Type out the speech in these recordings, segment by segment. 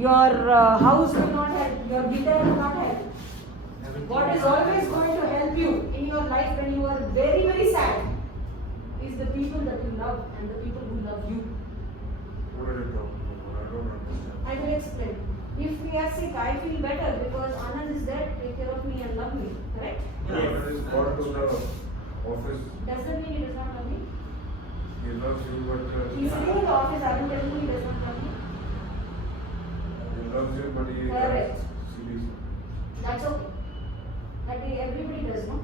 your house will not help, your guitar will not help. What is always going to help you in your life when you are very, very sad is the people that you love and the people who love you. What are you talking about? I don't understand. I will explain. If we are sick, I feel better because Anand is there to take care of me and love me. Correct? Yeah, but he's gone to the office. Does that mean he does not love me? He loves you, but He's sitting in the office. I will tell you he does not love me. he loves you, but he Correct. sees you. That's okay. That everybody does, no?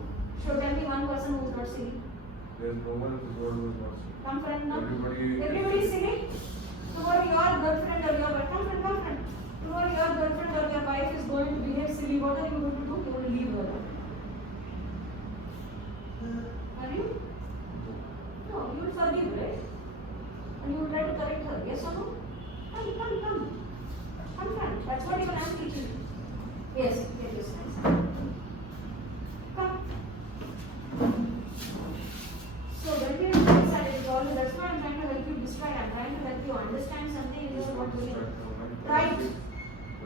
So tell me one person who is not silly. There's no one in this world who is not seeing. Come friend now. Everybody is silly. Tomorrow your girlfriend or your wife. Come friend. Tomorrow your girlfriend or your wife is going to behave silly. What are you going to do? You will leave her. Are you? No, you will forgive, right? And you will try to correct her. Yes or no? Come. Come friend. That's what even I am teaching you. Yes, get your sense. Come. So when we are inside, it is always, that's why I am trying to help you distract. I am trying to help you understand something and you are not doing it. Right.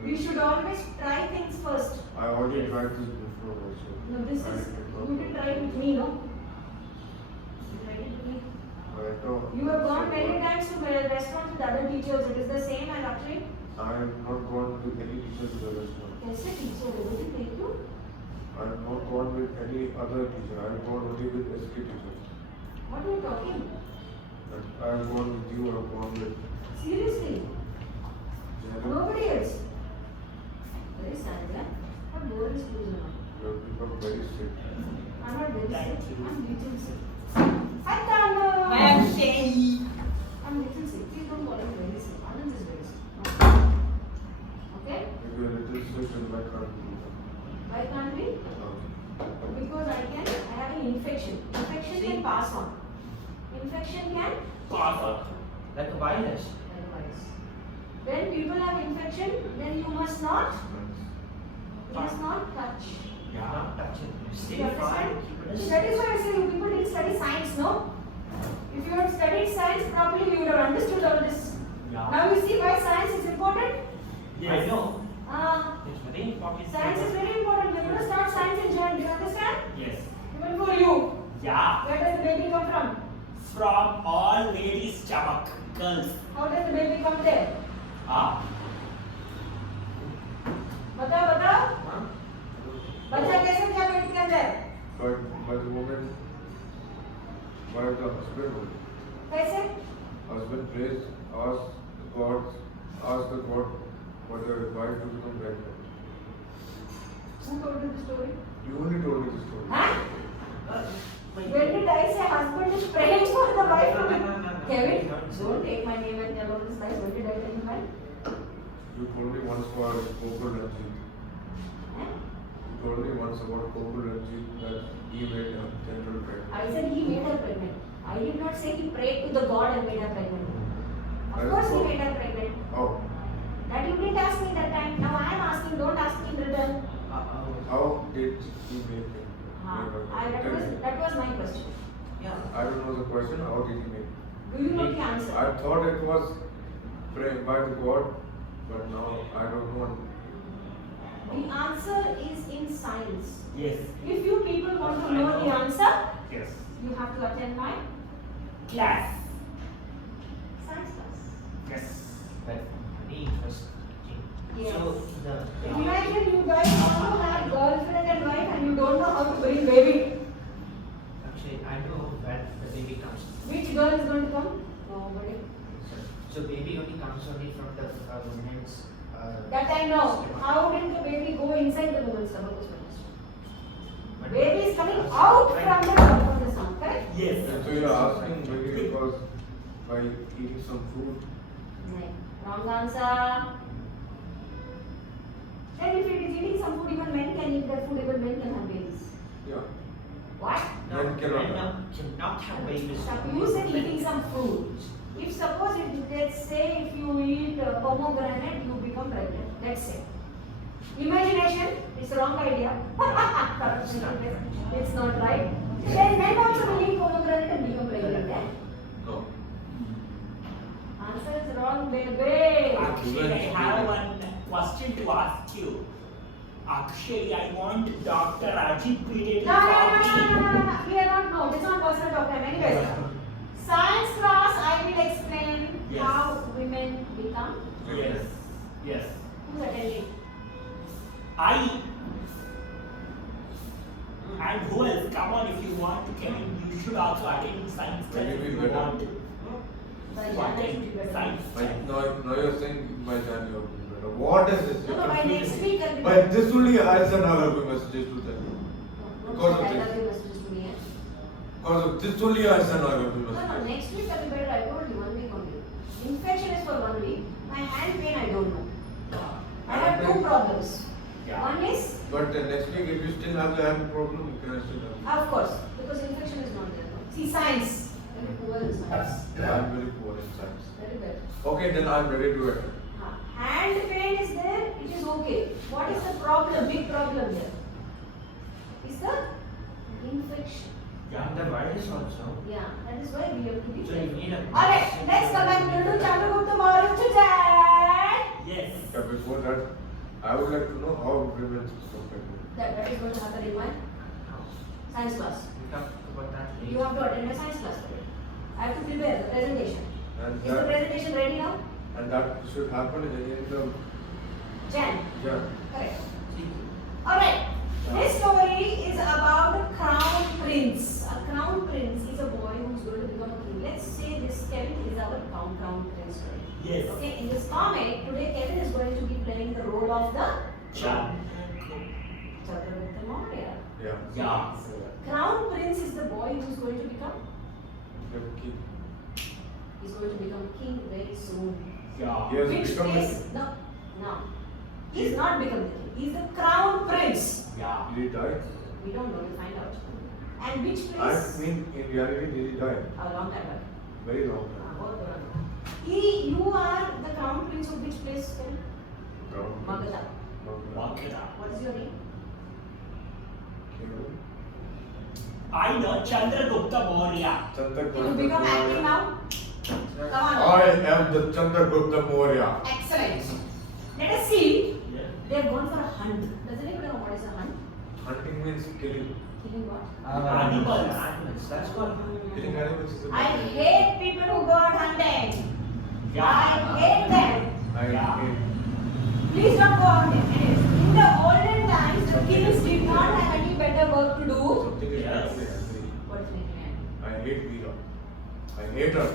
We should always try things first. I already tried this before also. No, this is, you didn't try it with me, no? You tried it with me. You have gone many times to restaurants with other teachers. It is the same and actually. I have not gone with any teacher to the restaurant. Yes, a teacher. Does it make you? I have not gone with any other teacher. I have gone only with SK teachers. What are you talking? I have gone with you, I have gone with Seriously? Janet. Nobody else. Very sad, yeah? What boring schools now? You have become very strict. I'm not very sick. I'm little sick. Hi, I Tanu. am saying. I'm little sick. Please don't call me very sick. Anand is very sick. Okay? If you are a little strict, then why can't you do that? Why can't we? Because I have an infection. Infection can pass on. Infection can Pass on. Like a virus. likewise. When people have infection, then you must not touch. Yeah, not touching. You Stay understand? fine. So that is why I say you people didn't study science, no? If you had studied science properly, you would have understood all this. Yeah. Now you see why science is important? I know. Ah, It's very important. science is very important. We're going to start science in Jan. Do you understand? Yes. Even for you. Yeah. Where does the baby come from? From all ladies' stomach. Girls. How does the baby come there? Ah. बताओ Huh? बच्चा कैसे गया पेट के अंदर But the moment why the husband कैसे prays, asks the God for the wife to become pregnant. Who told you the story? You only told me the story. Huh? Wait. When did I say husband is praying for the wife to be? No. Kevin, don't take my name and tell all this lies. When did I tell you that? You told me once for Gokul Ranjit. Huh? You told me once about Gokul Ranjit that he made a general pregnant. I said he made her pregnant. I did not say he prayed to the God and made her pregnant. Of course he made her pregnant. How? That you didn't ask me that time. Now I am asking. Don't ask me in return. How did he make it? That was my question. Yeah. I don't know the question. How did he make it? Do you know the answer? I thought it was prayed by the God, but now I don't know. The answer is in science. Yes. If you people want to know the answer, Yes. you have to attend my Class. science class. Yes. That's very interesting. Yes. So the Imagine you guys want to have girlfriend and wife and you don't know how to bring baby. actually I know where the baby comes. Which girl is going to come? Nobody. So baby only comes only from the woman's. That I know. How did the baby go inside the woman's stomach? But- Baby is coming out from the stomach, correct? Yes. And so you're asking maybe because by eating some food. No. Wrong answer. Then if it is eating some food, even men can eat that food, even men can have babies. Yeah. What? No, Men cannot men have. cannot have babies. You said eating some fruit. If suppose let's say if you eat pomegranate, you become pregnant. Let's say. Imagination, it's a wrong idea. It's not right. Then men also will eat pomegranate and become pregnant. Eh? No. Answer is wrong, baby. Actually, I have one question to ask you. Actually, I want Dr. Ajit Pide to No. copy. We are not, no, it's not personal document. Anyways, science class, I will explain Yes. how women become. Yes. Yes. Who's attending? I. And who else? Come on, if you want to, Kevin, you should also attend science class Maybe if you better. want. By To January, attend it will be science better. class. Now you're saying by Jan you have to be better. What is this? No, You're by confusing next me. week I'll be But better. this only I send our messages to them. Because of I this. love you messages to me. Because of this only I send our No, messages. next week I'll be better. I told you 1 week only. Infection is for 1 week. My hand pain, I don't know. I have Hand two pain? problems. Yeah. One is, But next week if you still have the hand problem, you can still have. of course, because infection is not there. See, science. Very poor in science. I'm very poor in science. Very bad. Okay, then I'm ready to attend. Hand pain is there, it is okay. What is the problem? Big problem here. Is the infection. And the virus also. Yeah, that is why we have to be So you need a. Alright, let's come back to Chandragupta Maurya today. Yes. Yeah, before that, I would like to know how women perspective. That is going to happen in my science class. We talked about that You later. have to attend my science class today. I have to prepare the presentation. And Is the that, presentation ready now? and that should happen in the Jan. yeah. Correct. See, Alright. This story is about a crown prince. A crown prince is a boy who's going to become a king. Let's say this Kevin is our crown prince today. Yes. Okay, in this comic, today Kevin is going to be playing the role of the Yeah. Chandragupta Maurya. Yeah. Yeah. Crown prince is the boy who's going to become, The king. he's going to become king very soon. Yeah. He has Which become place? No. He's not become the king. He's the crown prince. Yeah. Did he die? We don't know, we'll find out. And which I place? mean, in reality, did he die? A long time back. Very long time. You are the crown prince of which place? Kevin? Crown prince. Magadha. Magadha. What is your name? I know Chandragupta Maurya. Can you become acting now? Come on. I am the Chandragupta Maurya. Excellent. Let us see. Yeah. They have gone for a hunt. Does anyone know what is a hunt? Hunting means killing. Killing what? Animals. Animals. That's called. Killing animals is a I hate people who go out hunting. Yeah. I hate them. I Yeah. hate. Please don't go out there. Anyways, in the olden times, the kings did not have any better work to do. Something is Yes. actually angry. What is making me I hate Veera. I hate her.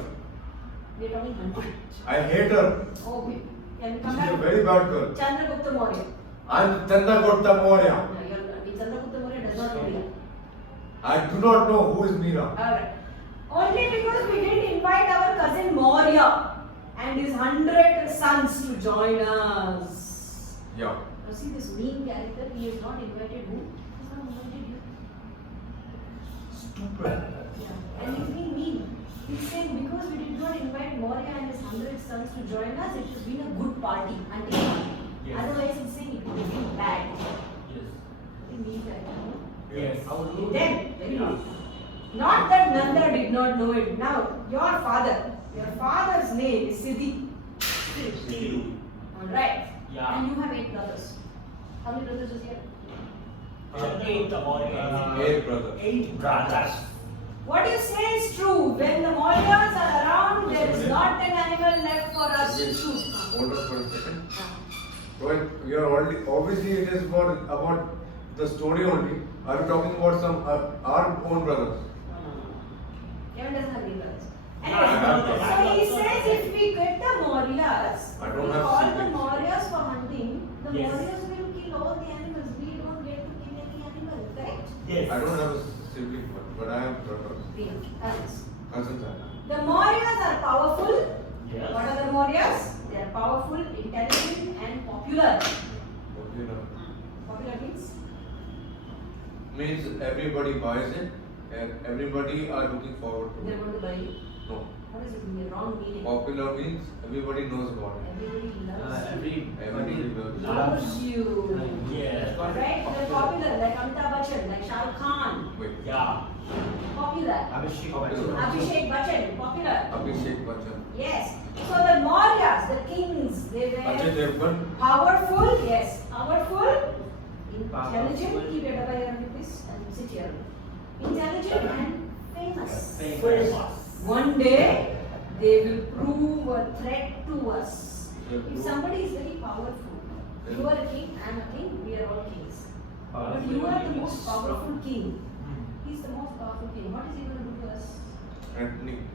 We are talking hunting. I hate her. Okay. Can we She come is a back? very bad girl. Chandragupta Maurya. I am Chandragupta Maurya. No, Chandragupta Maurya does not know Veera. I do not know who is Meera. Alright. Only because we didn't invite our cousin Maurya and his 100 sons to join us. Yeah. Now see this mean character, he has not invited who? He has not invited you. Stupid. Yeah. And he's being mean. He's saying because we did not invite Maurya and his 100 sons to join us, it has been a good party until now. Yes. Otherwise he's saying it would have been bad. Yes. Very mean character, no? Yes. How rude. Then, very Yeah. rude. Not that Nanda did not know it. Now, your father's name is Siddhi. Siddhi. Alright. Yeah. And you have 8 brothers. How many brothers is here? Chandragupta Maurya. 8 brothers. 8 brothers. What you say is true. When the Mauryas are around, there is not an animal left for us to shoot. Hold on for a second. Well, you are already obviously it is about the story only. Are you talking about some our own brothers? Kevin doesn't have any brothers. Yeah, I have Anyway, brothers. so he says if we get the Mauryas, I we don't have call the siblings. Mauryas for hunting, the Yes. Mauryas will kill all the animals. We don't get to kill any animal, correct? Yes. I don't have a sibling, but I have brothers. We have cousins. Cousins I have. The Mauryas are powerful. Yes. What are the Mauryas? They are powerful, intelligent, and popular. Popular. Popular means? Means everybody buys it and everybody are looking forward to They're it. going to buy you. No. What is it mean? Wrong meaning. Popular means everybody knows about it. Everybody loves you. Everybody loves it. Loves you. Yes. Right? They're popular, like Amitabh Bachchan, like Shah Rukh Khan. Wait. Yeah. Popular popular. Abhishek Popular. Bachchan. Abhishek Bachchan, popular. Abhishek Bachchan. Yes. So the Mauryas, the kings, they Ajay were Devgan. powerful. Yes, powerful, intelligent. Powerful. Keep your double here, please, and sit here. Intelligent and famous. Famous. One day they will prove a threat to us. If somebody is very powerful, you are a king, I am a king, we are all kings. But you are the most powerful king. He is the most powerful king. What is he going to do to us? Threatening.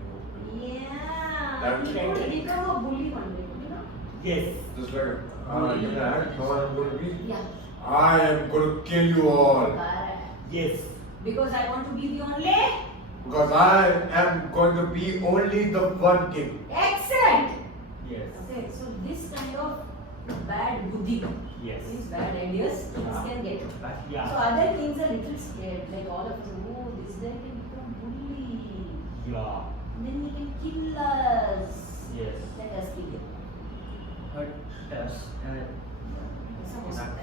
Yeah, That he could become a bully one day, you know? Yes. Just like in the act, how I'm going to be. Yeah. I am going to kill you all. Correct. Yes. Because I want to be the only. Because I am going to be only the one king. Excellent. Yes. Okay, so this kind of bad buddhi, Yes. these bad ideas, kings Yeah. can get. Yeah. So other kings are little scared, like all of them. Oh, this guy can become bully. Yeah. And then he can kill us. Yes. Let us kill him. But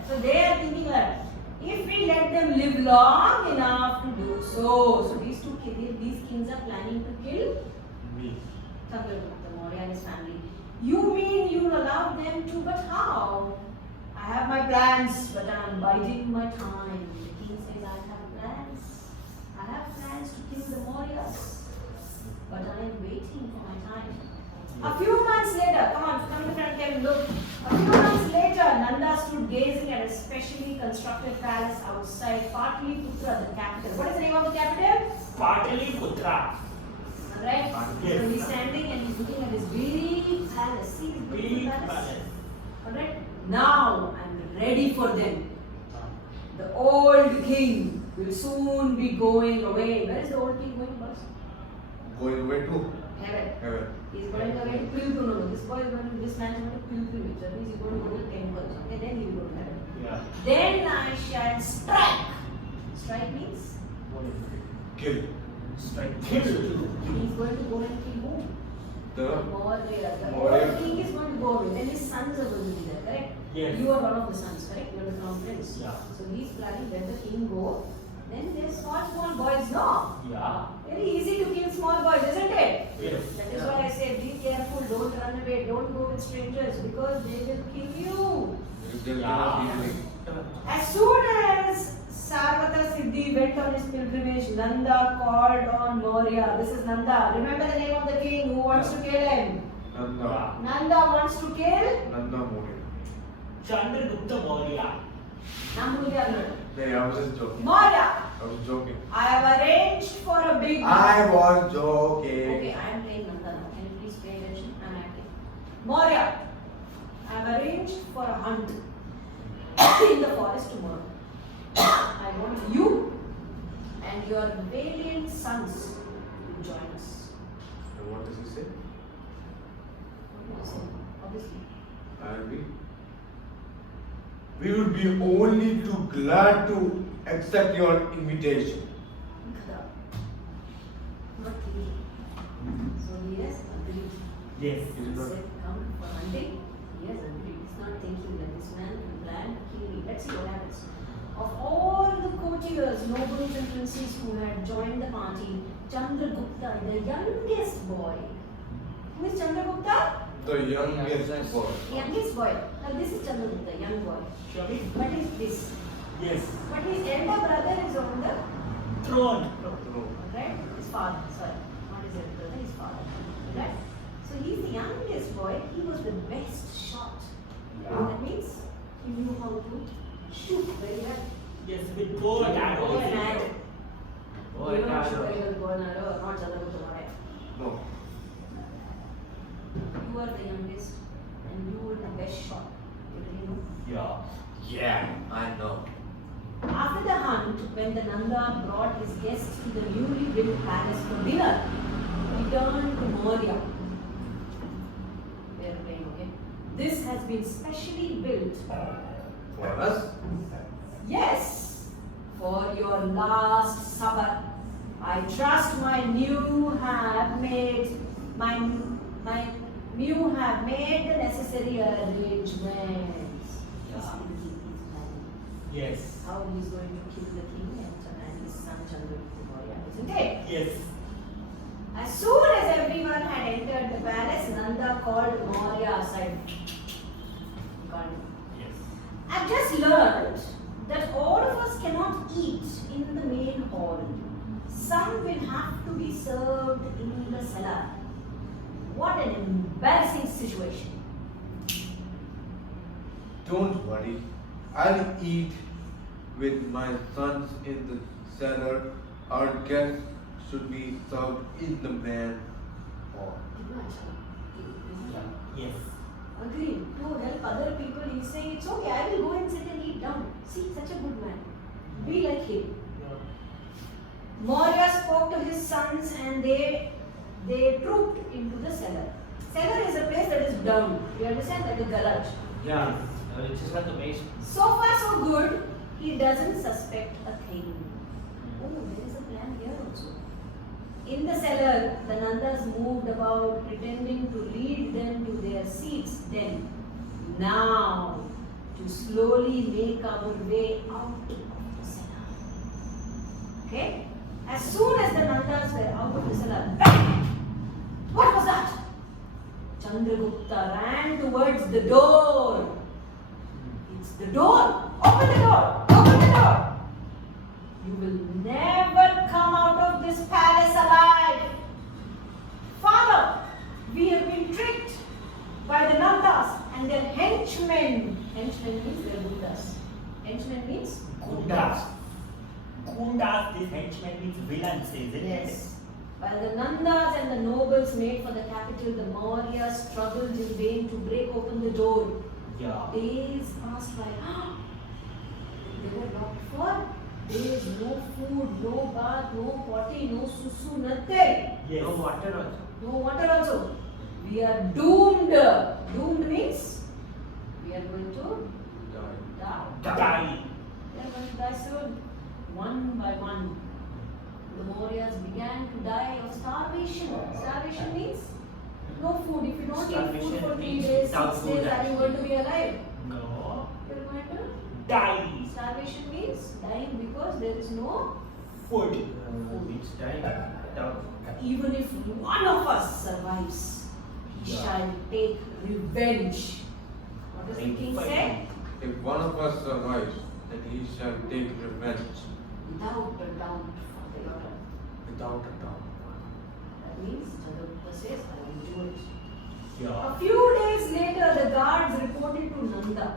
So they are thinking that if we let them live long enough to do so these kings are planning to kill Me. Chandragupta Maurya and his family. You mean you allow them to, but how? I have my plans, but I am biding my time. The king says, I have plans. I have plans to kill the Mauryas, but I am waiting for my time. A few months later, come in front, Kevin, look. A few months later, Nanda stood gazing at a specially constructed palace outside Pataliputra, the capital. What is the name of the capital? Pataliputra. Alright? Yes. So he's standing and he's looking at his big palace. See his Big beautiful palace? palace. Alright? Now I'm ready for them. The old king will soon be going away. Where is the old king going, boss? Going away to Heaven. heaven. He's going away to pilgrimage. This boy is going to, this man is going to pilgrimage. That means he's going to go to temples. Okay, then he will go to heaven. Yeah. Then I shall strike. Strike means What is it? Kill. strike. Kill. he's going to go and kill who? The Maurya. The Maurya. old king is going to go away. Then his sons are going to be there, correct? Yes. You are one of the sons, correct? You are the crown prince. Yeah. So he's planning let the king go. Then there's small boys, no? Yeah. Very easy to kill small boys, isn't it? Yes. That is why I say be careful, don't run away, don't go with strangers because they will kill you. you can Yeah. easily. As soon as Sarvata Siddhi went on his pilgrimage, Nanda called on Maurya. This is Nanda. Remember the name of the king who wants to kill him? Nanda. Nanda wants to kill Nanda Maurya. Chandragupta Maurya. Nambudya. Hey, I was just joking. Maurya. I was joking. I have arranged for a big. I was joking. Okay, I am playing Nanda now. Can you please pay attention? I am acting. Maurya, I have arranged for a hunt in the forest tomorrow. I want you and your valiant sons to join us. And what does he say? What do you say? Obviously. And we would be only too glad to accept your invitation. Not thinking. So he has agreed. Yes. He He did not. said, come for hunting. He has agreed. He's not thinking that this man will plan to kill me. Let's see what happens. Of all the courtiers, nobles and princes who had joined the party, Chandragupta, the youngest boy. Who is Chandragupta? The youngest boy. Youngest boy. Now this is Chandragupta, young boy. Shall we? What is this? Yes. But his elder brother is on the Throne. right? His father, sorry. Not his elder brother, his father. Right? So he's the youngest boy. He was the best shot. That means he knew how to shoot very well. Yes, with bow and arrow. Bow and arrow. Bow You and don't shoot arrow. very well with bow and arrow, not Chandragupta Maurya. No. You are the youngest and you were the best shot. You really know? Yeah. Yeah, I know. After the hunt, when the Nanda brought his guests to the newly built palace for dinner, he turned to Maurya. They are playing, okay? This has been specially built, For us? yes, for your last supper. I trust my new have made the necessary arrangements. Just keep his plan. Yes. how he's going to kill the king and his son Chandragupta Maurya, isn't it? Yes. As soon as everyone had entered the palace, Nanda called Maurya aside. He called him. Yes. I've just learned that all of us cannot eat in the main hall. Some will have to be served in the cellar. What an embarrassing situation. Don't worry. I'll eat with my sons in the cellar. Our guests should be served in the main hall. Yes. Agreed. To help other people, he's saying it's okay, I will go and sit and eat down. See, such a good man. Be like him. Maurya spoke to his sons and they trooped into the cellar. Cellar is a place that is down. You understand? Like a garage. Yeah, it's just like the base. So far so good, he doesn't suspect a thing. Oh, there is a plan here also. In the cellar, the Nandas moved about, pretending to lead them to their seats. Then, now, to slowly make our way out of the cellar. Okay? As soon as the Nandas were out of the cellar, bang! What was that? Chandragupta ran towards the door. It's the door. Open the door. Open the door. You will never come out of this palace alive. Father, we have been tricked by the Nandas and their henchmen. Henchmen means their Gundas. Henchmen means Gundas. Gundas, this henchman means villains, isn't it? Yes. While the Nandas and the nobles made for the capital, the Mauryas struggled in vain to break open the door. Yeah. Days passed by. They were locked for days. No food, no bath, no potty, no susu, nothing. Yes. No water also. No water also. We are doomed. Doomed means we are going to die. Die. We are going to die soon. One by one. The Mauryas began to die of starvation. Starvation means no food. If you don't eat food for 3 Starvation days, without 6 food, days, are you going to be alive? No. You're going to Die. starvation means dying because there is no. Food. It's dying without. Even if one of us survives, he Yeah. shall take revenge. What does the king say? If one of us survives, then he shall take revenge Without a doubt, Father. without a doubt. That means Chandragupta says, I will do it. Yeah. A few days later, the guards reported to Nanda,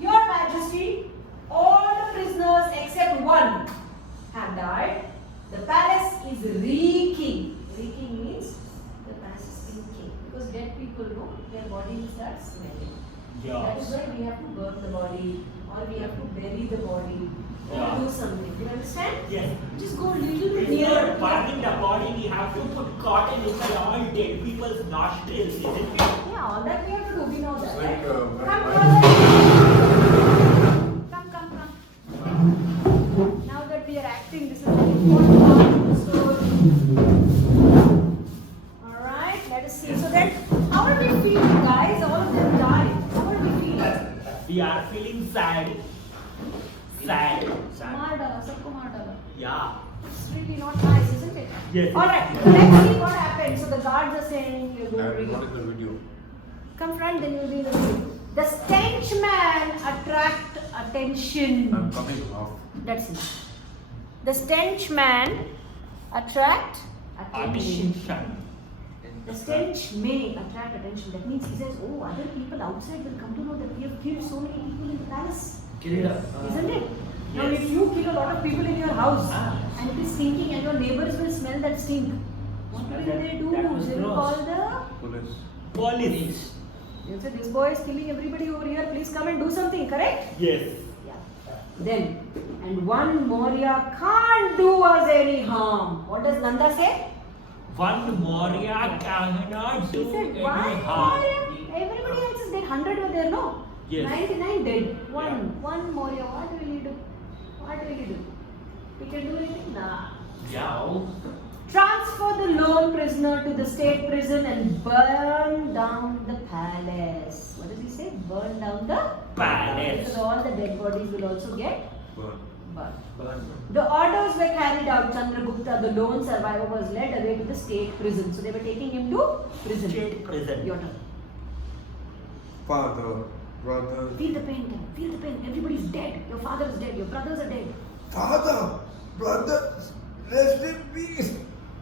Your Majesty, all the prisoners except one have died. The palace is reeking. Reeking means the palace is stinking. Because dead people know their body starts smelling. That is Yeah. why we have to burn the body or we have to bury the body or Yeah. do something. Do you understand? Yes. Just go a little bit If nearer. you're to burning that. the body, we have to put cotton inside all dead people's nostrils, isn't it? Yeah, all that we have to do. We know that. It's like, right? my- Come. Now that we are acting, this is an important part of the story. Alright, let us see. So then, how are we feeling, guys? All of them died. How are we feeling? We are feeling sad. Sad. Maar dala, sabko maar dala. Yeah. It's really not nice, isn't it? Yes. Alright, let's see what happened. So the guards are saying you're going to And read. what is the video? Come front, then you'll be in the video. The stench man attract attention. I'm coming off. That's enough. The stench man attract attention. Attention. The stench may attract attention. That means he says, oh, other people outside will come to know that we have killed so many people in the palace. Killed. Isn't it? Now, Yes. if you kill a lot of people in your house Ah. and it is stinking and your neighbors will smell that stink, what will they do? That was They will gross. call the. Police. Police. They'll say, this boy is killing everybody over here. Please come and do something, correct? Yes. Yeah. Then, and one Maurya can't do us any harm. What does Nanda say? One Maurya cannot He do said, any one harm. Maurya? Everybody else is dead. 100 were there, no? Yes. 99 dead. One. Yeah. One Maurya. What will he do? What will he do? He can do anything? Nah. Yeah. Transfer the lone prisoner to the state prison and burn down the palace. What does he say? Burn down the Palace. Because all the dead bodies will also get Burn. burned. The orders were carried out. Chandragupta, the lone survivor, was led away to the state prison. So they were taking him to prison. State prison. Your turn. Father, brother. Feel the pain, Ken. Feel the pain. Everybody's dead. Your father is dead. Your brothers are dead. Father, brothers, rest in peace.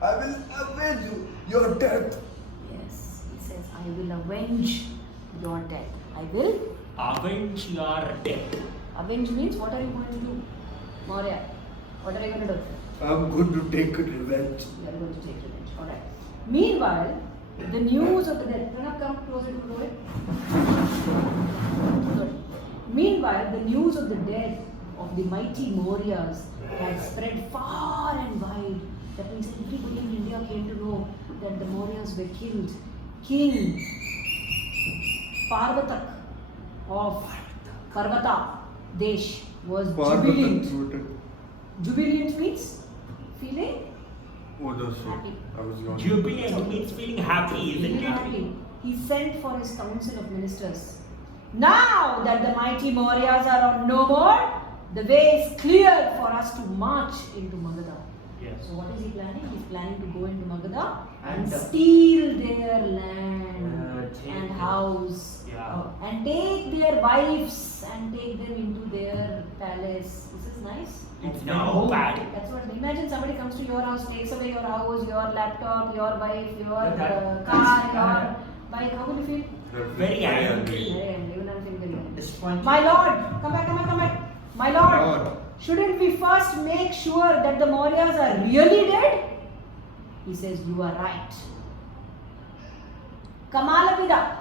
I will avenge your death. Yes, he says, I will avenge your death. I will. Avenge your death. Avenge means what are you going to do? Maurya, what are you going to do? I'm going to take revenge. You are going to take revenge. Alright. Meanwhile, the news of the death. Pranab, come closer to Rohit. Good. Meanwhile, the news of the death of the mighty Mauryas had spread far and wide. That means everybody in India came to know that the Mauryas were killed. King Parvatak of Parvata Desh was jubilant. Jubilant means feeling Oh, no, shit. happy. I was wrong. Jubilant means feeling happy, isn't Feeling it? happy. He sent for his council of ministers. Now that the mighty Mauryas are on no more, the way is clear for us to march into Magadha. Yes. So what is he planning? He's planning to go into Magadha and And, steal their land take and them. house Yeah. and take their wives and take them into their palace. This is nice. It's now bad. That's what. Imagine somebody comes to your house, takes away your house, your laptop, your wife, your car, your bike. How will you feel? Very angry. Very angry. Even I'm feeling very angry. Disappointed. My lord, come back. My lord, Lord. shouldn't we first make sure that the Mauryas are really dead? He says, you are right. Kamalapida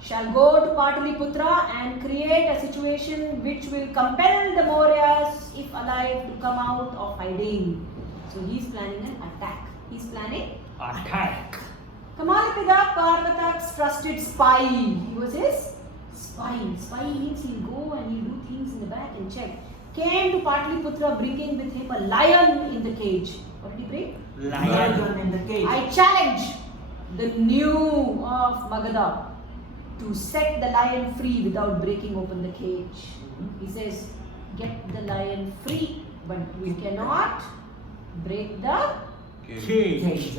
shall go to Pataliputra and create a situation which will compel the Mauryas, if alive, to come out of hiding. So he's planning an attack. He's planning Attack. Kamalapida, Parvatak's trusted spy. He was his spy. Spy means he'll go and he'll do things in the back and check. Came to Pataliputra bringing with him a lion in the cage. What did he bring? Lion in the cage. I challenge the new of Magadha to set the lion free without breaking open the cage. He says, get the lion free, but we cannot break the Cage.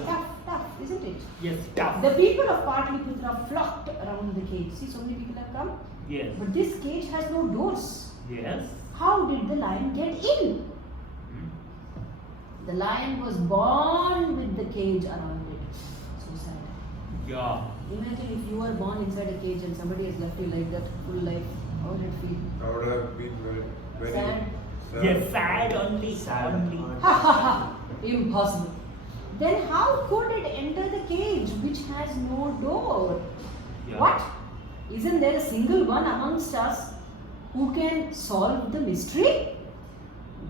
tough, isn't it? Yes, tough. The people of Pataliputra flocked around the cage. See, so many people have come. Yes. But this cage has no doors. Yes. How did the lion get in? The lion was born with the cage around it. So sad. Yeah. Imagine if you were born inside a cage and somebody has left you like that full life. How would it feel? I would have been very Sad. Yes, sad only. Sad. Only. Ha ha ha! Impossible. Then how could it enter the cage which has no door? Yeah. What? Isn't there a single one amongst us who can solve the mystery?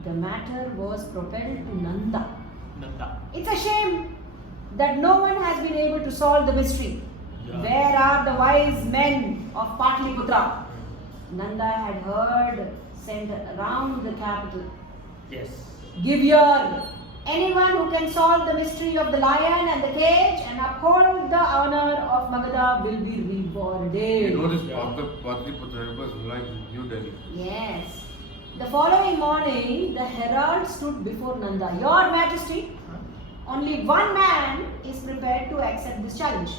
The matter was propelled to Nanda. Nanda. It's a shame that no one has been able to solve the mystery. Yeah. Where are the wise men of Pataliputra? Nanda had heard, sent around the capital. Yes. Give ear. Anyone who can solve the mystery of the lion and the cage and uphold the honor of Magadha will be rewarded. You know this Pataliputra was like New Delhi. Yes. The following morning, the herald stood before Nanda. Your Majesty, only one man is prepared to accept this challenge,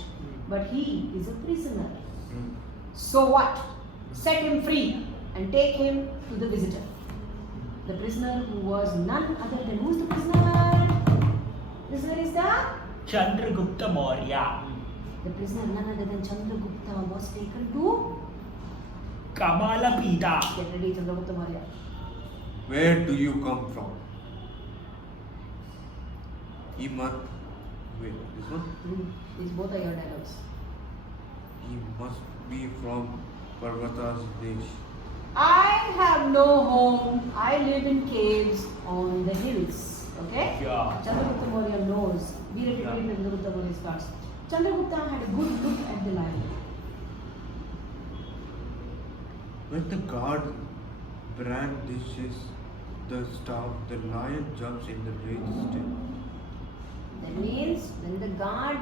but he is a prisoner. So what? Set him free and take him to the visitor. The prisoner who was none other than, who's the prisoner? Prisoner is the? Chandragupta Maurya. The prisoner none other than Chandragupta was taken to? Kamalapida. Get ready, Chandragupta Maurya. Where do you come from? Wait, this one? These both are your dialogues. He must be from Parvata's Desh. I have no home. I live in caves on the hills. Okay? Yeah. Chandragupta Maurya knows. We repeat it when Chandragupta Maurya starts. Chandragupta had a good look at the lion. When the guard brandishes the staff, the lion jumps in the rage still. That means when the guard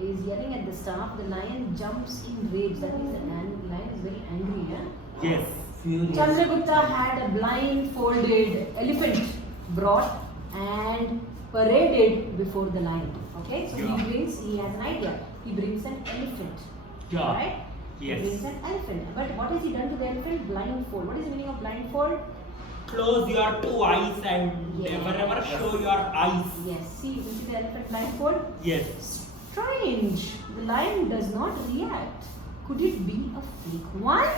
is yelling at the staff, the lion jumps in rage. That means the lion is very angry. Yeah? Yes. Furious. Chandragupta had a blindfolded elephant brought and paraded before the lion. Okay, so Yeah. he has an idea. He brings an elephant. Yeah. Right? Yes. He brings an elephant. But what has he done to the elephant? Blindfold. What is the meaning of blindfold? Close your two eyes and Yes. never show your eyes. Yes. See, you see the elephant blindfold? Yes. Strange. The lion does not react. Could it be a fake one?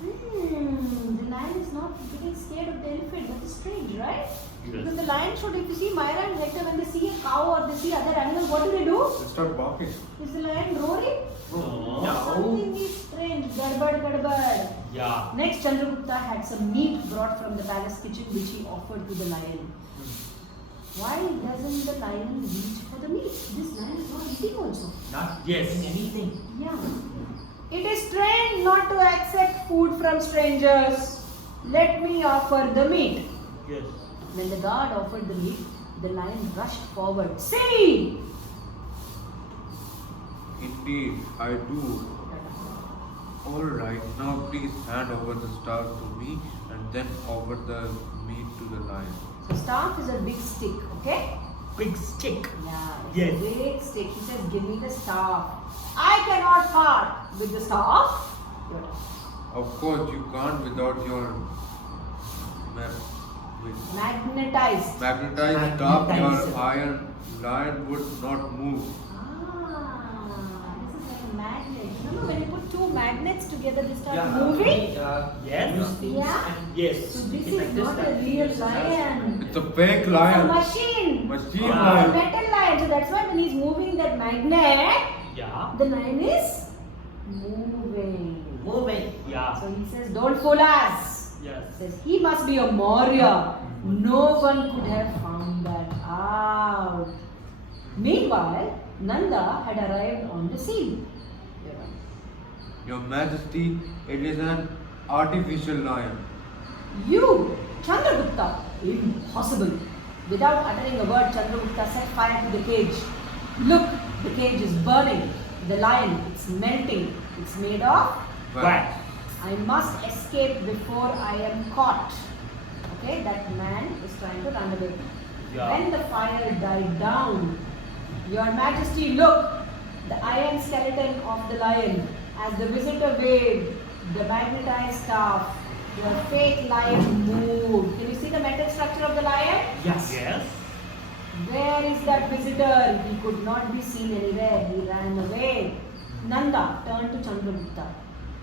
The lion is not getting scared of the elephant. That is strange, right? Yes. Because the lion should, if you see Myra and Hector, when they see a cow or they see other animals, what do? They start barking. Is the lion roaring? No. Something is strange. Gadbad, gadbad. Yeah. Next, Chandragupta had some meat brought from the palace kitchen which he offered to the lion. Why doesn't the lion reach for the meat? This lion is not eating also. Not Yes. doing anything. Yeah. It is trained not to accept food from strangers. Let me offer the meat. Yes. When the guard offered the meat, the lion rushed forward. See! Indeed, I do. Alright, now please hand over the staff to me and then offer the meat to the lion. So staff is a big stick, okay? Big stick. Yeah, it's Yes. a big stick. He says, give me the staff. I cannot part with the staff. Your turn. Of course, you can't without your Magnetized. magnetized staff. Your Magnetized. iron lion would not move. This is like a magnet. Remember when you put two magnets together, they start Yeah, moving? Yes. use things Yeah. and Yes. So this It's like is this, not that a real uses as- lion. It's a fake It's a lion. machine. Machine It's a lion. metal lion. So that's why when he's moving that magnet, Yeah. the lion is moving. moving. Yeah. So he says, don't fool us. Yes. Says he must be a Maurya. No one could have found that out. Meanwhile, Nanda had arrived on the scene. Your Majesty, it is an artificial lion. You, Chandragupta, impossible. Without uttering a word, Chandragupta set fire to the cage. Look, the cage is burning. The lion, it's melting. It's made of. Wax. I must escape before I am caught. Okay, that man is trying to run away. Yeah. When the fire died down, Your Majesty, look, the iron skeleton of the lion. As the visitor waved the magnetized staff, the fake lion moved. Can you see the metal structure of the lion? Yes. Yes. Where is that visitor? He could not be seen anywhere. He ran away. Nanda turned to Chandragupta.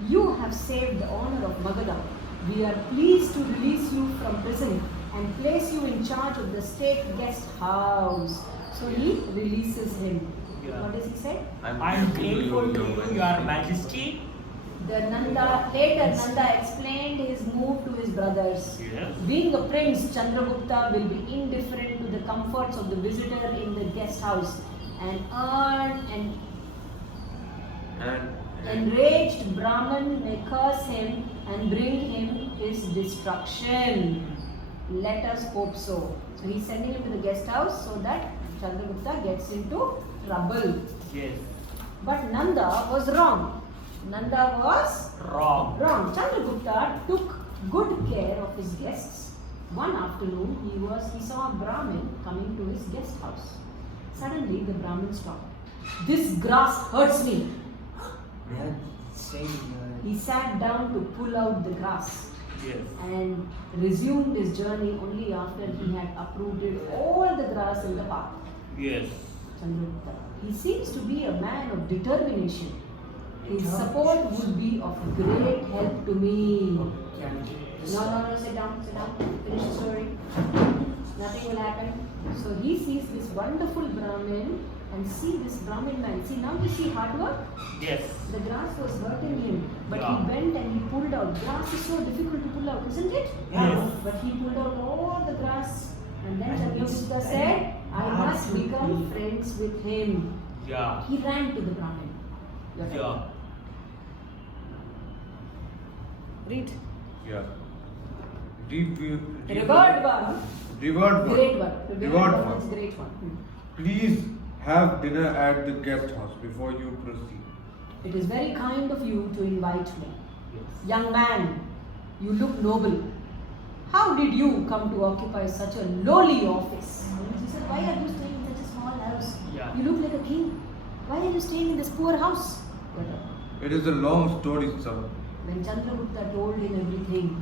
You have saved the honor of Magadha. We are pleased to release you from prison and place you in charge of the state guest house. So he releases him. Yeah. What does he say? I'm grateful to you, Your Majesty. Later Nanda explained his move to his brothers. Yes. Being a prince, Chandragupta will be indifferent to the comforts of the visitor in the guest house and enraged Brahman may curse him and bring him his destruction. Let us hope so. So he's sending him to the guest house so that Chandragupta gets into trouble. Yes. But Nanda was wrong. Nanda was Wrong. wrong. Chandragupta took good care of his guests. One afternoon, he saw a Brahmin coming to his guest house. Suddenly, the Brahmin stopped. This grass hurts me. He sat down to pull out the grass Yes. and resumed his journey only after he had uprooted all the grass in the path. Yes. Chandragupta. He seems to be a man of determination. His support would be of great help to me. No, sit down. Finish the story. Nothing will happen. So he sees this wonderful Brahmin and see this Brahmin man. See, now you see hard work? Yes. The grass was hurting him, but Yeah. he bent and he pulled out. Grass is so difficult to pull out, isn't it? Yes. But he pulled out all the grass, and then Chandragupta said, I must become friends with him. Yeah. He ran to the Brahmin. Your turn. Yeah. Read. Yeah. Reward one. Reward one. Great one. Reward It's one. great one. Please have dinner at the guest house before you proceed. It is very kind of you to invite me. Yes. Young man, you look noble. How did you come to occupy such a lowly office? He said, why are you staying in such a small house? Yeah. You look like a king. Why are you staying in this poor house? It is a long story, sir. When Chandragupta told him everything,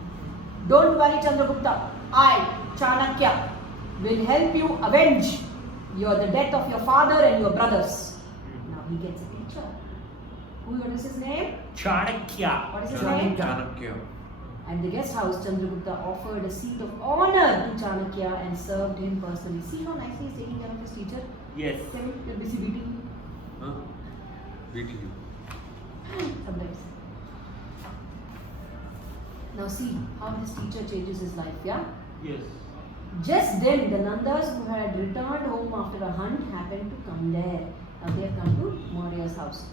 don't worry Chandragupta, I, Chanakya, will help you avenge the death of your father and your brothers. Now he gets a picture. What is his name? Chanakya. What is his name? Chanakya. At the guest house, Chandragupta offered a seat of honor to Chanakya and served him personally. See how nicely he's taking care of his teacher? Yes. Tell me, you're busy beating him. Huh? Beating you. Sometimes. Now see how this teacher changes his life, yeah? Yes. Just then, the Nandas who had returned home after a hunt happened to come there. Now they have come to Maurya's house.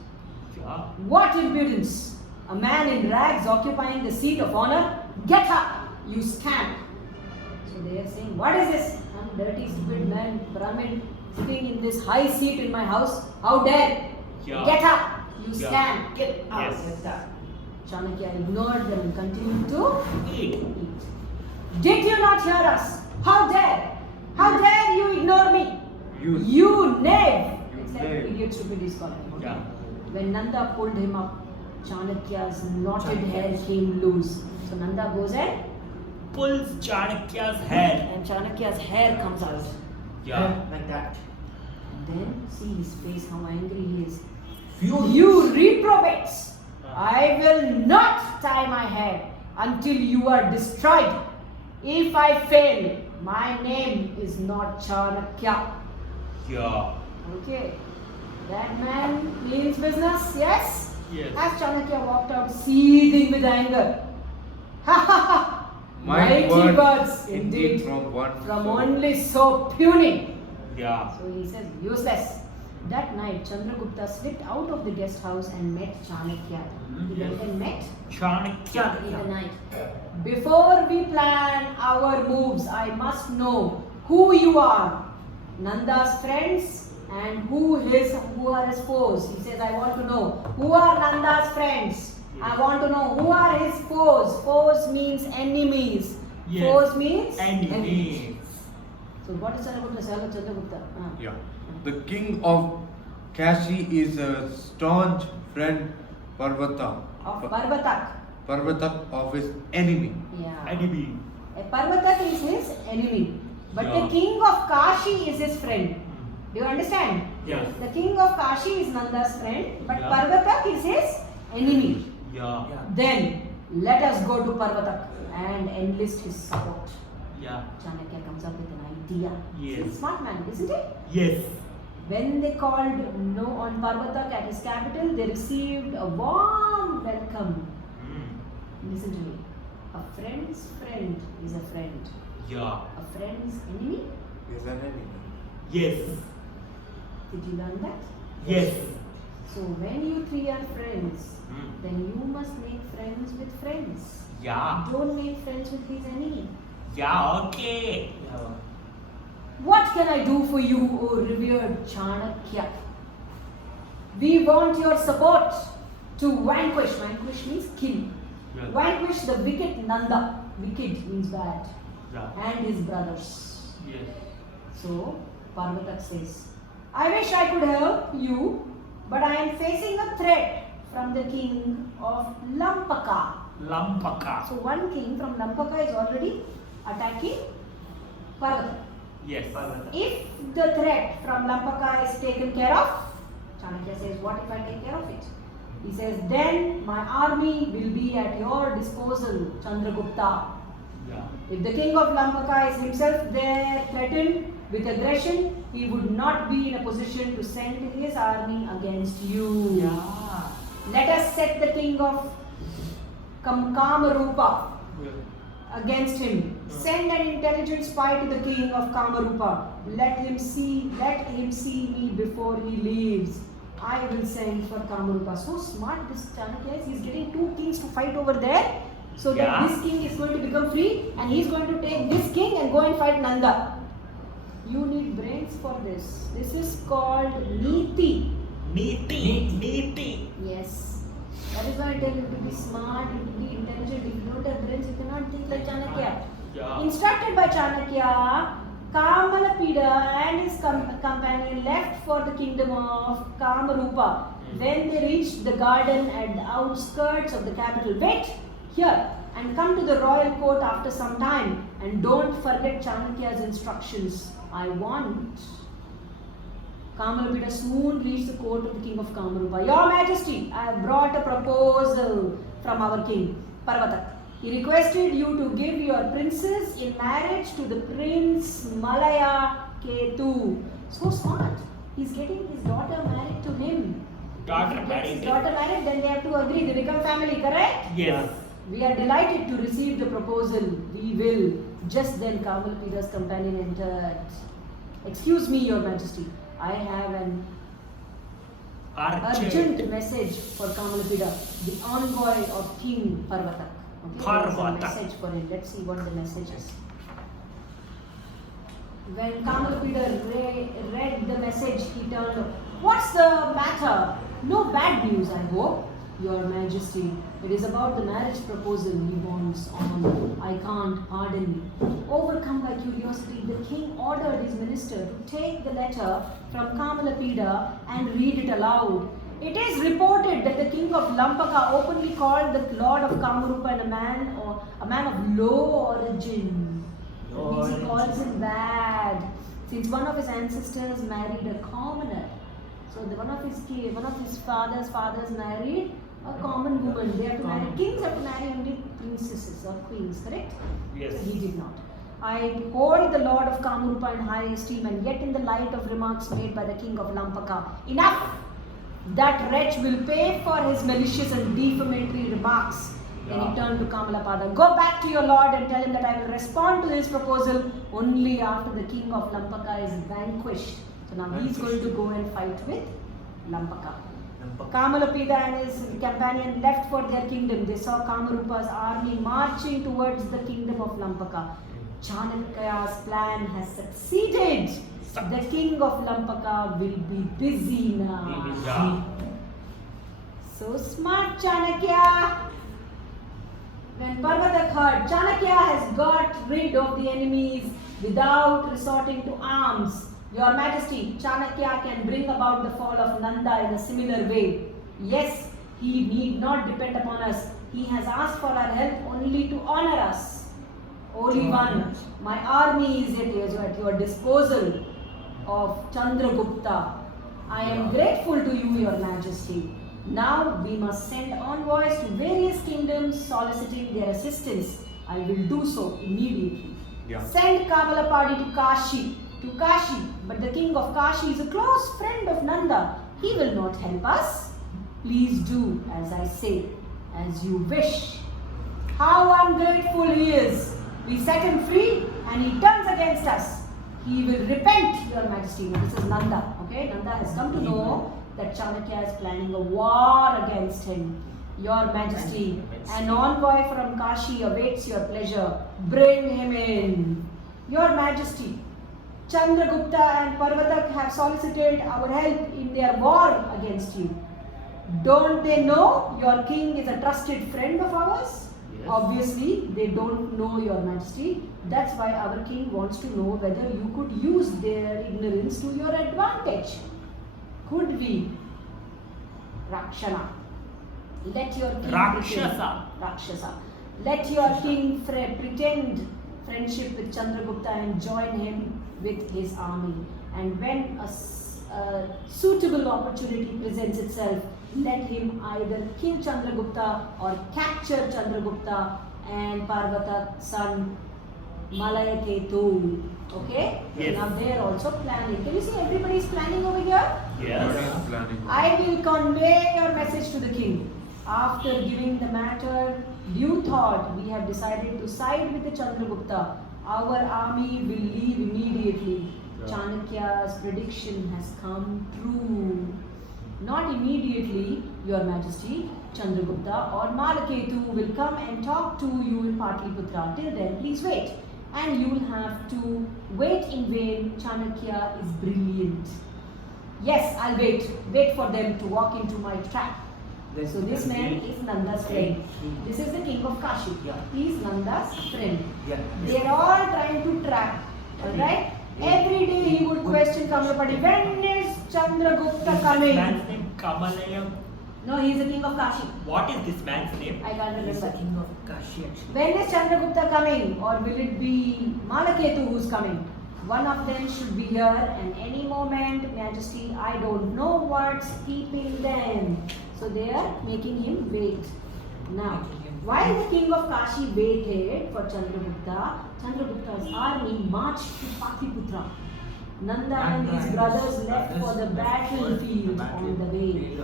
Yeah. What impudence! A man in rags occupying the seat of honor? Get up, you scamp! So they are saying, what is this? Some dirty, stupid man, Brahmin, sitting in this high seat in my house? How dare! Yeah. Get up, you Yeah. scamp! Get out! Yes. Like that. Chanakya ignored them and continued to Eat. eat. Did you not hear us? How dare! How dare you ignore me? You knave! It's like knave. idiot, stupid he's calling him. Yeah. When Nanda pulled him up, Chanakya's knotted hair came loose. So Nanda goes and Pulls Chanakya's hair. Chanakya's hair comes out. Yeah. Like that. Then see his face, how angry he is. Furious. You reprobates! I will not tie my hair until you are destroyed. If I fail, my name is not Chanakya. Yeah. Okay. That man means business, yes? Yes. As Chanakya walked out seething with anger. Ha ha ha! Mighty words indeed from one from soul. only so puny. Yeah. So he says, useless. That night, Chandragupta slipped out of the guest house and met Chanakya. He went and met Chanakya. in the night. Before we plan our moves, I must know who you are. Nanda's friends and who are his foes. He says, I want to know who are Nanda's friends. I want to know who are his foes. Foes means enemies. Yes. Foes means Enemies. So what is Chandragupta? Yeah. The king of Kashi is a staunch friend Parvata. Of Parvatak. Parvatak of his enemy. Yeah. Enemy. A Parvatak is his enemy. But Yeah. the king of Kashi is his friend. Do you understand? Yes. The king of Kashi is Nanda's friend, but Yeah. Parvatak is his enemy. Yeah. Then let us go to Parvatak and enlist his support. Yeah. Chanakya comes up with an idea. Yes. He's a smart man, isn't it? Yes. When they called no on Parvatak at his capital, they received a warm welcome. Mm. Listen to me. A friend's friend is a friend. Yeah. A friend's enemy? Is an enemy. Yes. Did you learn that? Yes. So when you three are friends, Mm. then you must make friends with friends. Yeah. Don't make friends with his enemy. Yeah. Okay. Yeah. What can I do for you, O revered Chanakya? We want your support to vanquish. Vanquish means kill. Yeah. Vanquish the wicked Nanda. Wicked means bad. Yeah. And his brothers. Yes. So Parvatak says, I wish I could help you, but I am facing a threat from the king of Lampaka. Lampaka. So one king from Lampaka is already attacking Parvatak. Yes. If the threat from Lampaka is taken care of, Chanakya says, what if I take care of it? He says, then my army will be at your disposal, Chandragupta. Yeah. If the king of Lampaka is himself there threatened with aggression, he would not be in a position to send his army against you. Yeah. Let us set the king of Kamarupa against him. Send an intelligent spy to the king of Kamarupa. Let him see me before he leaves. I will send for Kamarupa. So smart this Chanakya is. He's getting two kings to fight over there, so that Yeah. this king is going to become free and he's going to take this king and go and fight Nanda. You need brain points for this. This is called Niti. Neeti. Yes. That is why I tell you to be smart, you to be intelligent. If you don't have brains, you cannot think like Chanakya. Yeah. Instructed by Chanakya, Kamalapida and his companion left for the kingdom of Kamarupa. When they reached the garden at the outskirts of the capital, wait here and come to the royal court after some time, and don't forget Chanakya's instructions. I want. Kamalapida soon reached the court of the king of Kamarupa. Your Majesty, I have brought a proposal from our king, Parvatak. He requested you to give your princess in marriage to the prince Malaya Ketu. So smart. He's getting his daughter married to him. Daughter If he gets married. his daughter married, then they have to agree. They become family, correct? Yes. We are delighted to receive the proposal. We will. Just then Kamalapida's companion entered. Excuse me, Your Majesty. I have an urgent message for Kamalapida, the envoy of King Parvatak. Okay, there's a Parvatak. message for him. Let's see what the message is. When Kamalapida read the message, he turned. What's the matter? No bad news, I hope. Your Majesty, it is about the marriage proposal he wants on. I can't, pardon me. Overcome by curiosity, the king ordered his minister to take the letter from Kamalapida and read it aloud. It is reported that the king of Lampaka openly called the lord of Kamarupa and a man of low origin. That means he calls him bad, since one of his ancestors married a commoner. So one of his fathers married a common woman. They have to marry, kings have to marry only princesses or queens, correct? Yes. He did not. I hold the lord of Kamarupa in high esteem, and yet in the light of remarks made by the king of Lampaka, enough! That wretch will pay for his malicious and defamatory remarks. Then he turned to Kamalapada. Go back to your lord and tell him that I will respond to his proposal only after the king of Lampaka is vanquished. So now he is going to go and fight with Lampaka. Kamalapida and his companion left for their kingdom. They saw Kamarupa's army marching towards the kingdom of Lampaka. Chanakya's plan has succeeded. The king of Lampaka will be busy now. Yeah. So smart, Chanakya. When Parvatak heard, Chanakya has got rid of the enemies without resorting to arms. Your Majesty, Chanakya can bring about the fall of Nanda in a similar way. Yes, he need not depend upon us. He has asked for our help only to honor us. Only one, my army is at your disposal of Chandragupta. I am grateful to you, Your Majesty. Now we must send envoys to various kingdoms soliciting their assistance. I will do so immediately. Yeah. Send Kamalapadi to Kashi. But the king of Kashi is a close friend of Nanda. He will not help us. Please do as I say, as you wish. How ungrateful he is. We set him free and he turns against us. He will repent, Your Majesty. Now, this is Nanda. Okay, Nanda has come to know that Chanakya is planning a war against him. Your Majesty, an envoy from Kashi awaits your pleasure. Bring him in. Your Majesty, Chandragupta and Parvatak have solicited our help in their war against you. Don't they know your king is a trusted friend of ours? Yes. Obviously, they don't know, Your Majesty. That's why our king wants to know whether you could use their ignorance to your advantage. Could we? Rakshana. Let your king Rakshasa. Let your king pretend friendship with Chandragupta and join him with his army. And when a suitable opportunity presents itself, let him either kill Chandragupta or capture Chandragupta and Parvatak's son Malaya Ketu. Okay? Yes. Now they are also planning. Can you see everybody is planning over here? Yes. Planning. I will convey your message to the king. After giving the matter due thought, we have decided to side with the Chandragupta. Our army will leave immediately. Yeah. Chanakya's prediction has come true. Not immediately, Your Majesty. Chandragupta or Malaketu will come and talk to you in Patliputra. Till then, please wait. and you will have to wait in vain. Chanakya is brilliant. Yes, I'll wait. Wait for them to walk into my trap. So this man is Nanda's friend. This is the king of Kashi. Yeah. He is Nanda's friend. Yeah. They are all trying to trap. Alright? Every day he would question Kamlapati, when is Chandragupta This coming? man's name Kamalayam. No, he is the king of Kashi. What is this man's name? I can't He's the remember. king of Kashi actually. When is Chandragupta coming? Or will it be Malaketu who's coming? One of them should be here, and any moment, Majesty, I don't know what's keeping them. So they are making him wait. Now, while the king of Kashi waited for Chandragupta, Chandragupta's army marched to Patliputra. Nanda and his brothers left for the battlefield on the way.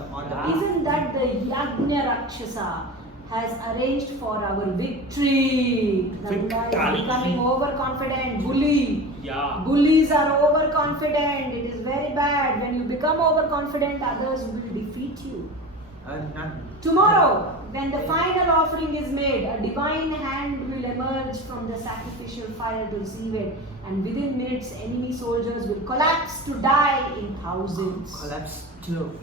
Isn't that the Yajna Rakshasa has arranged for our victory? Nanda is becoming overconfident, bully. Yeah. Bullies are overconfident. It is very bad. When you become overconfident, others will defeat you. Tomorrow, when the final offering is made, a divine hand will emerge from the sacrificial fire to receive it, and within minutes, enemy soldiers will collapse to die in thousands. Collapse too.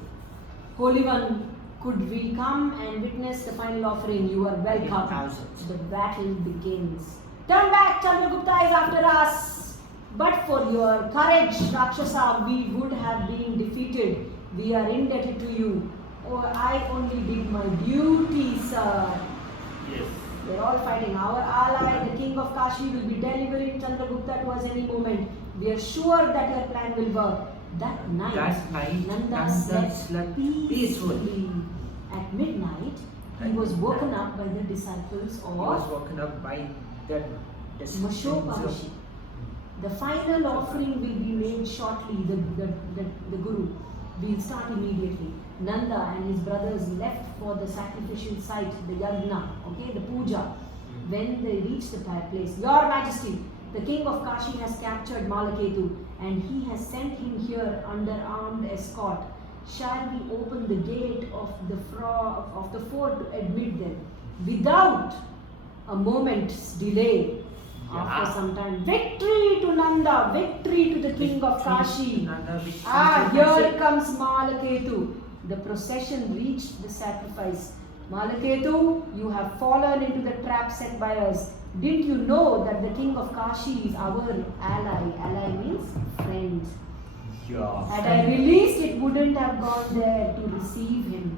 Holy One, could we come and witness the final offering? You are welcome. Thousands. The battle begins. Turn back, Chandragupta is after us. But for your courage, Rakshasa, we would have been defeated. We are indebted to you. Oh, I only did my duty, sir. Yes. They're all fighting. Our ally, the king of Kashi, will be delivering Chandragupta to us any moment. We are sure that your plan will work. That night, Nanda slept peacefully. At midnight, he was woken up by the disciples He was of woken up by the Mashopa. The final offering will be made shortly. The Guru will start immediately. Nanda and his brothers left for the sacrificial site, the yagna, okay, the puja. When they reached the place, Your Majesty, the king of Kashi has captured Malaketu and he has sent him here under armed escort. Shall we open the gate of the fort to admit them without a moment's delay? After some time, victory to Nanda, victory to the king of Kashi. Here comes Malaketu. The procession reached the sacrifice. Malaketu, you have fallen into the trap set by us. Didn't you know that the king of Kashi is our ally? Ally means friend. Yeah. Had I released, it wouldn't have gone there to receive him.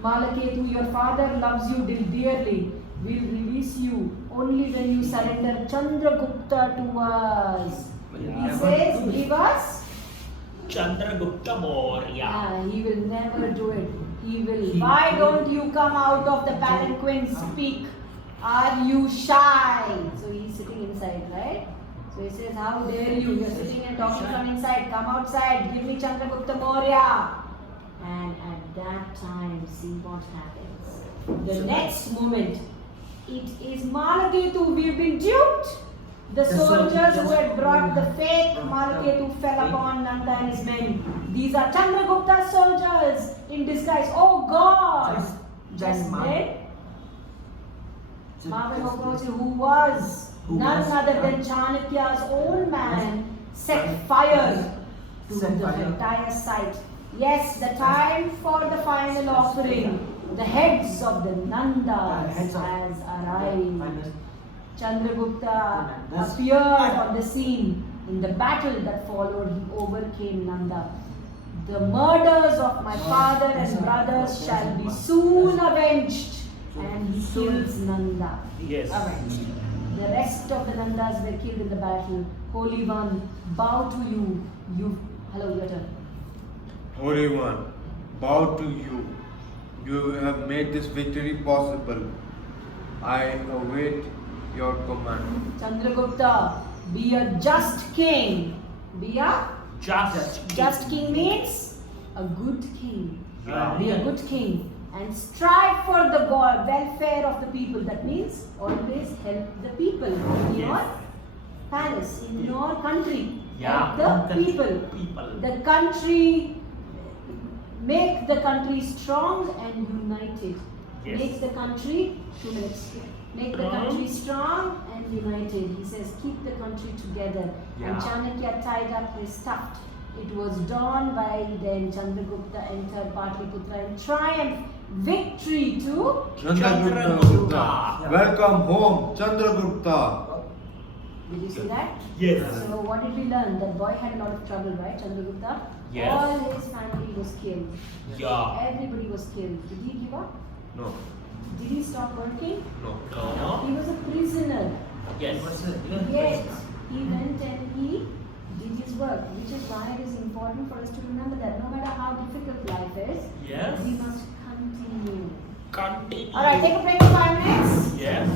Malaketu, your father loves you dearly. We'll release you only when you surrender Chandragupta to us. He says, give us. Chandragupta Maurya. He will never do it. He will. Why don't you come out of the palanquin? Speak. Are you shy? So he's sitting inside, right? So he says, how dare you? You're sitting and talking from inside. Come outside. Give me Chandragupta Maurya. And at that time, see what happens. The next moment, it is Malaketu. We've been duped. The soldiers who had brought the fake Malaketu fell upon Nanda and his men. These are Chandragupta's soldiers in disguise. Oh God! Just then, Mahavinokroti, who was none other than Chanakya's own man, set fire to the entire site. Yes, the time for the final offering. The heads of the Nandas has arrived. Chandragupta appeared on the scene. In the battle that followed, he overcame Nanda. The murders of my father and brothers shall be soon avenged. And he kills Nanda. Yes. Avenged. The rest of the Nandas were killed in the battle. Holy One, bow to you. Hello, your turn. Holy One, bow to you. You have made this victory possible. I await your command. Chandragupta, be a just king. Be a Just king means a good king. Yeah. Be a good king and strive for the welfare of the people. That means always help the people in your palace, in your country. Yeah. Help the people. People. The country, make the country strong and united. Yes. Make the country, 2 minutes. Make the country strong and united. He says, keep the country together. Yeah. And Chanakya tied up his stuff. It was dawn by then. Chandragupta entered Patliputra in triumph. Victory to Chandragupta. Welcome home, Chandragupta. Did you see that? Yes. So what did we learn? That boy had a lot of trouble, right, Chandragupta? Yes. All his family was killed. Yeah. Everybody was killed. Did he give up? No, Did he stop working? no. No. He was a prisoner. Yes. Yet he went and he did his work, which is why it is important for us to remember that no matter how difficult life is, Yes. we must continue. Continue. Alright, take a break for 5 minutes. Yes.